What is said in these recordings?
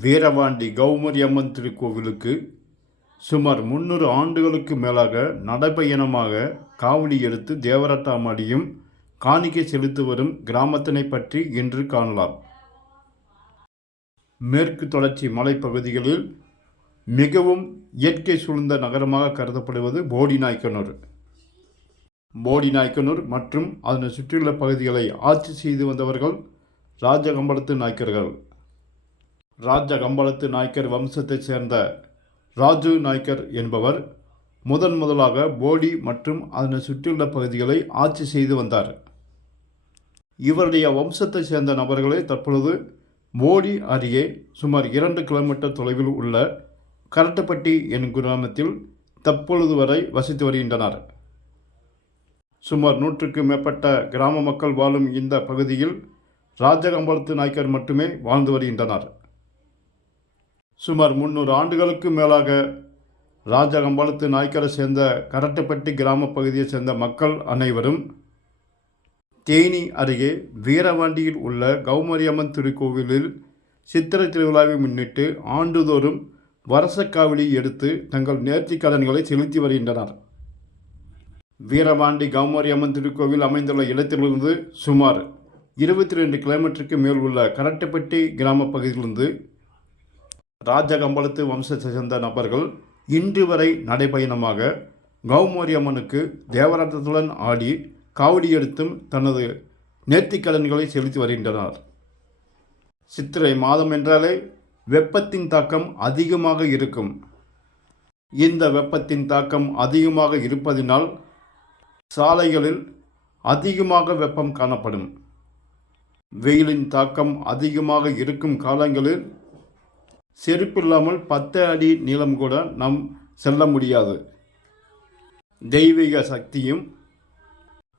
வீரவாண்டி கௌமரி அம்மன் திருக்கோவிலுக்கு சுமார் முந்நூறு ஆண்டுகளுக்கு மேலாக நடைபயணமாக காவடி எடுத்து தேவரட்டாமாடியும் காணிக்கை செலுத்தி வரும் கிராமத்தினை பற்றி இன்று காணலாம். மேற்கு தொடர்ச்சி மலைப்பகுதிகளில் மிகவும் இயற்கை சூழ்ந்த நகரமாக கருதப்படுவது போடி நாய்க்கனூர் போடி நாய்க்கனூர் மற்றும் அதனை சுற்றியுள்ள பகுதிகளை ஆட்சி செய்து வந்தவர்கள் ராஜகம்பளத்து நாயக்கர்கள். ராஜ கம்பளத்து நாய்க்கர் வம்சத்தைச் சேர்ந்த ராஜு நாய்க்கர் என்பவர் முதன் முதலாக போடி மற்றும் அதனை சுற்றியுள்ள பகுதிகளை ஆட்சி செய்து வந்தார். இவருடைய வம்சத்தைச் சேர்ந்த நபர்களை தற்பொழுது போடி அருகே சுமார் இரண்டு கிலோமீட்டர் தொலைவில் உள்ள கரட்டப்பட்டி எனும் கிராமத்தில் தற்பொழுது வரை வசித்து வருகின்றனர். சுமார் நூற்றுக்கு மேற்பட்ட கிராம மக்கள் வாழும் இந்த பகுதியில் ராஜகம்பளத்து நாய்க்கர் மட்டுமே வாழ்ந்து வருகின்றனர். சுமார் முந்நூறு ஆண்டுகளுக்கு மேலாக ராஜகம்பளத்து நாய்க்கரை சேர்ந்த கரட்டுப்பட்டி கிராம பகுதியைச் சேர்ந்த மக்கள் அனைவரும் தேனி அருகே வீரவாண்டியில் உள்ள கௌமரியம்மன் திருக்கோவிலில் சித்திரை திருவிழாவை முன்னிட்டு ஆண்டுதோறும் வருஷக்காவடி எடுத்து தங்கள் நேர்த்தி கடன்களை செலுத்தி வருகின்றனர். வீரவாண்டி கௌமரியம்மன் திருக்கோவில் அமைந்துள்ள இடத்திலிருந்து சுமார் இருபத்தி ரெண்டு கிலோமீட்டருக்கு மேல் உள்ள கரட்டுப்பட்டி கிராம பகுதியிலிருந்து ராஜகம்பளத்து வம்சத்தை சேர்ந்த நபர்கள் இன்று வரை நடைபயணமாக கௌமரியம்மனுக்கு தேவராட்டத்துடன் ஆடி காவடி எடுத்தும் தனது நேர்த்திக்கடன்களை செலுத்தி வருகின்றனர். சித்திரை மாதம் என்றாலே வெப்பத்தின் தாக்கம் அதிகமாக இருக்கும். இந்த வெப்பத்தின் தாக்கம் அதிகமாக இருப்பதினால் சாலைகளில் அதிகமாக வெப்பம் காணப்படும். வெயிலின் தாக்கம் அதிகமாக இருக்கும் காலங்களில் செருப்பில்லாமல் பத்து அடி நீளம் கூட நாம் செல்ல முடியாது. தெய்வீக சக்தியும்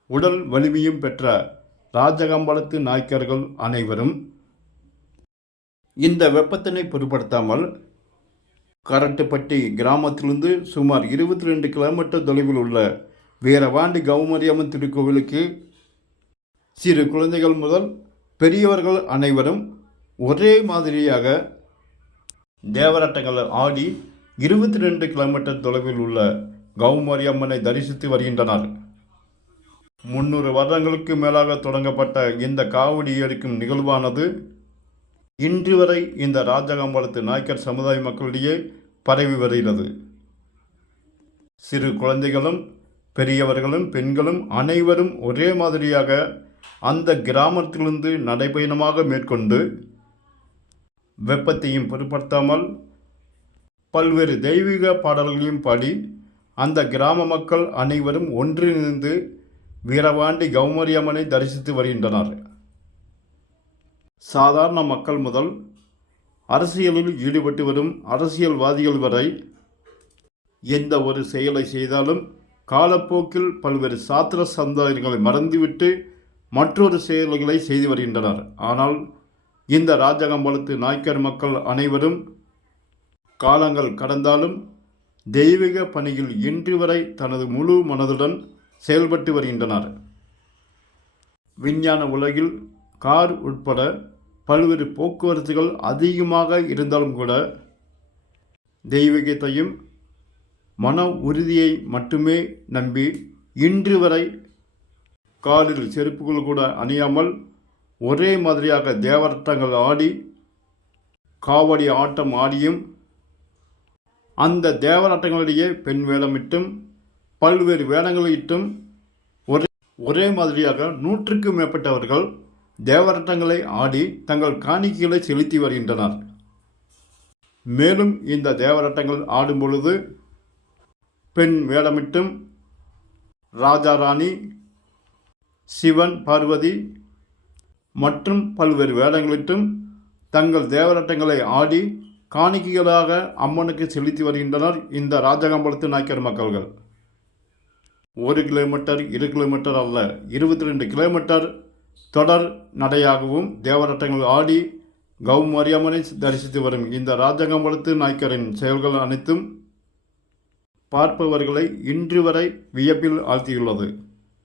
உடல் வலிமையும் பெற்ற ராஜகம்பளத்து நாய்க்கர்கள் அனைவரும் இந்த வெப்பத்தினை பொருட்படுத்தாமல் கரட்டுப்பட்டி கிராமத்திலிருந்து சுமார் இருபத்தி ரெண்டு கிலோமீட்டர் தொலைவில் உள்ள வீரவாண்டி கவுமரியம்மன் திருக்கோவிலுக்கு சிறு குழந்தைகள் முதல் பெரியவர்கள் அனைவரும் ஒரே மாதிரியாக தேவராட்டங்களை ஆடி இருபத்தி ரெண்டு கிலோமீட்டர் தொலைவில் உள்ள கௌமாரி அம்மனை தரிசித்து வருகின்றனர். முன்னூறு வருடங்களுக்கு மேலாக தொடங்கப்பட்ட இந்த காவடி எடுக்கும் நிகழ்வானது இன்று வரை இந்த ராஜகம்பளத்து நாய்க்கர் சமுதாய மக்களிடையே பரவி வருகிறது. சிறு குழந்தைகளும் பெரியவர்களும் பெண்களும் அனைவரும் ஒரே மாதிரியாக அந்த கிராமத்திலிருந்து நடைபயணமாக மேற்கொண்டு வெப்பத்தையும் பொருட்படுத்தாமல் பல்வேறு தெய்வீக பாடல்களையும் பாடி அந்த கிராம மக்கள் அனைவரும் ஒன்றிணைந்து வீரவாண்டி கௌமரியம்மனை தரிசித்து வருகின்றனர். சாதாரண மக்கள் முதல் அரசியலில் ஈடுபட்டு வரும் அரசியல்வாதிகள் வரை எந்த ஒரு செயலை செய்தாலும் காலப்போக்கில் பல்வேறு சாத்திர சந்தாயங்களை மறந்துவிட்டு மற்றொரு செயல்களை செய்து வருகின்றனர். ஆனால் இந்த ராஜகம்பளத்து நாய்க்கர் மக்கள் அனைவரும் காலங்கள் கடந்தாலும் தெய்வீக பணியில் இன்று வரை தனது முழு மனதுடன் செயல்பட்டு வருகின்றனர். விஞ்ஞான உலகில் கார் உட்பட பல்வேறு போக்குவரத்துகள் அதிகமாக இருந்தாலும் கூட தெய்வீகத்தையும் மன உறுதியை மட்டுமே நம்பி இன்று வரை காலில் செருப்புகள் கூட அணியாமல் ஒரே மாதிரியாக தேவரட்டங்கள் ஆடி காவடி ஆட்டம் ஆடியும் அந்த தேவராட்டங்களிடையே பெண் வேடமிட்டும் பல்வேறு வேடங்களிட்டும் ஒரே ஒரே மாதிரியாக நூற்றுக்கு மேற்பட்டவர்கள் தேவரட்டங்களை ஆடி தங்கள் காணிக்கைகளை செலுத்தி வருகின்றனர். மேலும் இந்த தேவரட்டங்கள் ஆடும் பொழுது பெண் வேடமிட்டும் ராஜா ராணி சிவன் பார்வதி மற்றும் பல்வேறு வேடங்களிட்டும் தங்கள் தேவரட்டங்களை ஆடி காணிக்கைகளாக அம்மனுக்கு செலுத்தி வருகின்றனர் இந்த ராஜகம்பளத்து நாய்க்கர் மக்கள்கள். ஒரு கிலோமீட்டர் இரு கிலோமீட்டர் அல்ல இருபத்தி ரெண்டு கிலோமீட்டர் தொடர் நடையாகவும் தேவரட்டங்கள் ஆடி கௌமரியம்மனை தரிசித்து வரும் இந்த ராஜகம்பளத்து நாய்க்கரின் செயல்கள் அனைத்தும் பார்ப்பவர்களை இன்று வரை வியப்பில் ஆழ்த்தியுள்ளது.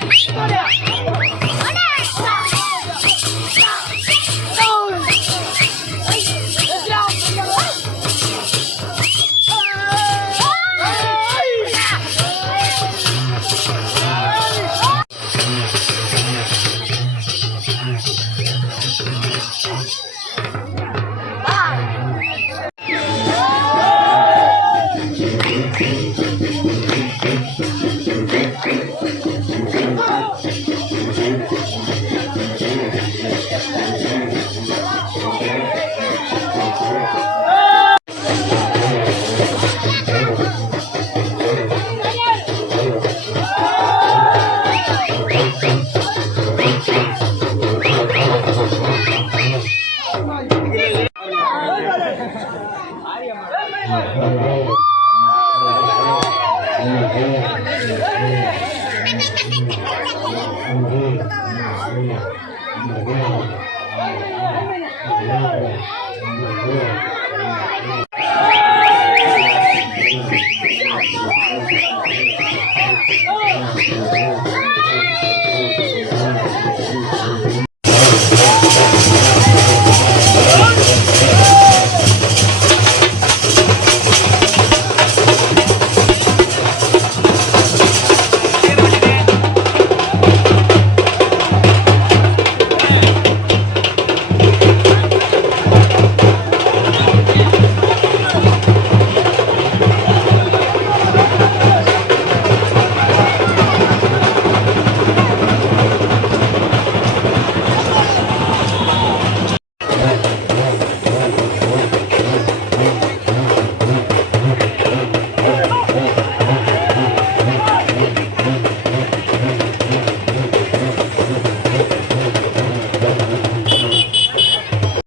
漂亮